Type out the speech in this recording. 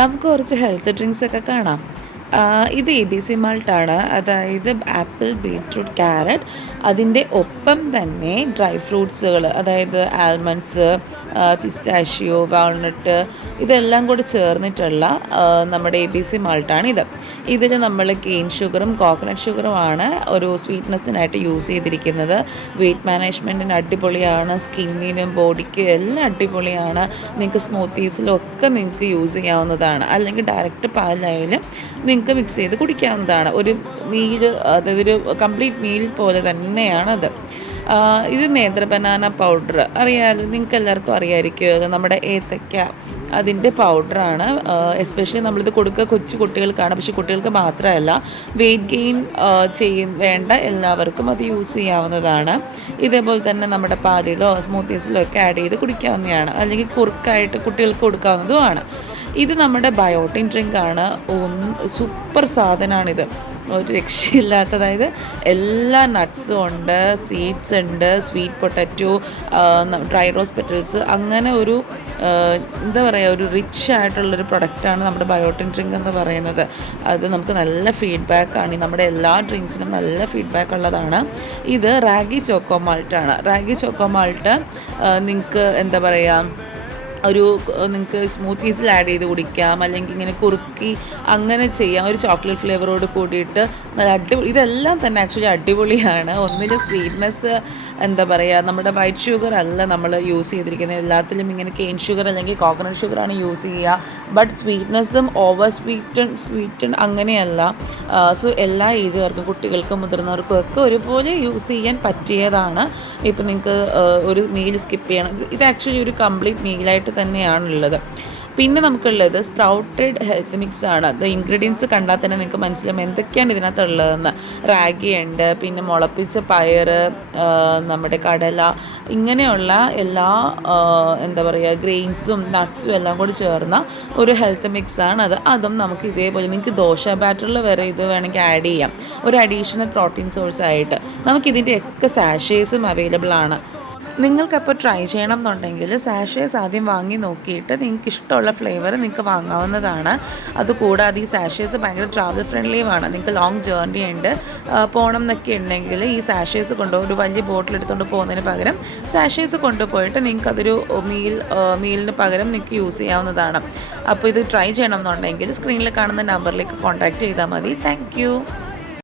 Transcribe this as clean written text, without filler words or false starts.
നമുക്ക് കുറച്ച് ഹെൽത്ത് ഡ്രിങ്ക്സൊക്കെ കാണാം. ഇത് ABC മാൾട്ടാണ്. അതായത് ആപ്പിൾ, ബീറ്റ്റൂട്ട്, ക്യാരറ്റ്, അതിൻ്റെ ഒപ്പം തന്നെ ഡ്രൈ ഫ്രൂട്ട്സുകൾ, അതായത് ആൽമണ്ട്സ്, പിസ്താഷ്യോ, വാൾനട്ട്, ഇതെല്ലാം കൂടി ചേർന്നിട്ടുള്ള നമ്മുടെ ABC മാൾട്ടാണ് ഇത്. ഇതിൽ നമ്മൾ കെയിൻ ഷുഗറും കോക്കനട്ട് ഷുഗറുമാണ് ഒരു സ്വീറ്റ്നെസ്സിനായിട്ട് യൂസ് ചെയ്തിരിക്കുന്നത്. വെയ്റ്റ് മാനേജ്മെൻറ്റിന് അടിപൊളിയാണ്, സ്കിന്നിനും ബോഡിക്കും എല്ലാം അടിപൊളിയാണ്. നിങ്ങൾക്ക് സ്മൂത്തീസിലൊക്കെ നിങ്ങൾക്ക് യൂസ് ചെയ്യാവുന്നതാണ്. അല്ലെങ്കിൽ ഡയറക്റ്റ് പാലിലായാലും നിങ്ങൾക്ക് മിക്സ് ചെയ്ത് കുടിക്കാവുന്നതാണ്. ഒരു മീൽ, അതായത് ഒരു കംപ്ലീറ്റ് മീൽ പോലെ തന്നെയാണത്. ഇത് നേന്ത്ര ബനാന പൗഡർ അറിയാമല്ലോ, നിങ്ങൾക്ക് എല്ലാവർക്കും അറിയാമായിരിക്കും. നമ്മുടെ ഏത്തയ്ക്ക അതിൻ്റെ പൗഡറാണ്. എസ്പെഷ്യലി നമ്മളിത് കൊടുക്കുക കൊച്ചു കുട്ടികൾക്കാണ്. പക്ഷേ കുട്ടികൾക്ക് മാത്രമല്ല, വെയിറ്റ് ഗെയിൻ വേണ്ട എല്ലാവർക്കും അത് യൂസ് ചെയ്യാവുന്നതാണ്. ഇതേപോലെ തന്നെ നമ്മുടെ പാലിലോ സ്മൂത്തീസിലോ ഒക്കെ ആഡ് ചെയ്ത് കുടിക്കാവുന്നതാണ്. അല്ലെങ്കിൽ കുറുക്കായിട്ട് കുട്ടികൾക്ക് കൊടുക്കാവുന്നതുമാണ്. ഇത് നമ്മുടെ ബയോട്ടിൻ ഡ്രിങ്കാണ്. സൂപ്പർ സാധനമാണിത്, ഒരു രക്ഷയില്ലാത്ത. അതായത് എല്ലാ നട്ട്സും ഉണ്ട്, സീഡ്സ് ഉണ്ട്, sweet potato, dry rose petals, അങ്ങനെ ഒരു എന്താ പറയുക, ഒരു റിച്ച് ആയിട്ടുള്ളൊരു പ്രൊഡക്റ്റാണ് നമ്മുടെ ബയോട്ടിൻ ഡ്രിങ്ക് എന്ന് പറയുന്നത്. അത് നമുക്ക് നല്ല ഫീഡ്ബാക്കാണ്. നമ്മുടെ എല്ലാ ഡ്രിങ്ക്സിനും നല്ല ഫീഡ്ബാക്ക് ഉള്ളതാണ്. ഇത് റാഗി ചോക്കോ മാൾട്ടാണ്. റാഗി ചോക്കോ മാൾട്ട് നിങ്ങൾക്ക് എന്താ പറയുക, നിങ്ങൾക്ക് സ്മൂത്തീസിൽ ആഡ് ചെയ്ത് കുടിക്കാം, അല്ലെങ്കിൽ ഇങ്ങനെ കുറുക്കി അങ്ങനെ ചെയ്യാം. ഒരു ചോക്ലേറ്റ് ഫ്ലേവറോട് കൂടിയിട്ട് നല്ല അടിപൊളി. ഇതെല്ലാം തന്നെ ആക്ച്വലി അടിപൊളിയാണ്. ഒന്നിൻ്റെ സ്വീറ്റ്നെസ് എന്താ പറയുക, നമ്മുടെ വൈറ്റ് ഷുഗർ അല്ല നമ്മൾ യൂസ് ചെയ്തിരിക്കുന്നത്. എല്ലാത്തിലും ഇങ്ങനെ കെയിൻ ഷുഗർ അല്ലെങ്കിൽ കോക്കനട്ട് ഷുഗറാണ് യൂസ് ചെയ്യുക. ബട്ട് സ്വീറ്റ്നെസ്സും ഓവർ സ്വീറ്റൺ അങ്ങനെയല്ല. സോ എല്ലാ ഏജുകാർക്കും, കുട്ടികൾക്കും മുതിർന്നവർക്കും ഒക്കെ ഒരുപോലെ യൂസ് ചെയ്യാൻ പറ്റിയതാണ്. ഇപ്പം നിങ്ങൾക്ക് ഒരു മീൽ സ്കിപ്പ് ചെയ്യണം, ഇത് ആക്ച്വലി ഒരു കംപ്ലീറ്റ് മീലായിട്ട് തന്നെയാണുള്ളത്. പിന്നെ നമുക്കുള്ളത് സ്പ്രൗട്ടഡ് ഹെൽത്ത് മിക്സ് ആണ്. അത് ഇൻഗ്രീഡിയൻസ് കണ്ടാൽ തന്നെ നിങ്ങൾക്ക് മനസ്സിലാവും എന്തൊക്കെയാണ് ഇതിനകത്തുള്ളതെന്ന്. റാഗി ഉണ്ട്, പിന്നെ മുളപ്പിച്ച പയർ, നമ്മുടെ കടല, ഇങ്ങനെയുള്ള എല്ലാ എന്താ പറയുക ഗ്രെയിൻസും നട്ട്സും എല്ലാം കൂടി ചേർന്ന ഒരു ഹെൽത്ത് മിക്സാണ് അത്. അതും നമുക്ക് ഇതേപോലെ നിങ്ങൾക്ക് ദോശ ബാറ്ററിൽ വരെ ഇത് വേണമെങ്കിൽ ആഡ് ചെയ്യാം, ഒരു അഡീഷണൽ പ്രോട്ടീൻ സോഴ്സായിട്ട്. നമുക്കിതിൻ്റെയൊക്കെ സാഷേഴ്സും അവൈലബിൾ ആണ്. നിങ്ങൾക്കപ്പോൾ ട്രൈ ചെയ്യണം എന്നുണ്ടെങ്കിൽ സാഷേസ് ആദ്യം വാങ്ങി നോക്കിയിട്ട് നിങ്ങൾക്ക് ഇഷ്ടമുള്ള ഫ്ലേവർ നിങ്ങൾക്ക് വാങ്ങാവുന്നതാണ്. അതുകൂടാതെ ഈ സാഷേസ് ഭയങ്കര ട്രാവൽ ഫ്രണ്ട്ലിയുമാണ്. നിങ്ങൾക്ക് ലോങ് ജേർണി ഉണ്ട് പോകണം എന്നൊക്കെ ഉണ്ടെങ്കിൽ ഈ സാഷേസ് ഒരു വലിയ ബോട്ടിൽ എടുത്തുകൊണ്ട് പോകുന്നതിന് പകരം സാഷേസ് കൊണ്ടുപോയിട്ട് നിങ്ങൾക്കതൊരു മീലിന് പകരം നിങ്ങൾക്ക് യൂസ് ചെയ്യാവുന്നതാണ്. അപ്പോൾ ഇത് ട്രൈ ചെയ്യണം എന്നുണ്ടെങ്കിൽ സ്ക്രീനിൽ കാണുന്ന നമ്പറിലേക്ക് കോൺടാക്റ്റ് ചെയ്താൽ മതി. താങ്ക്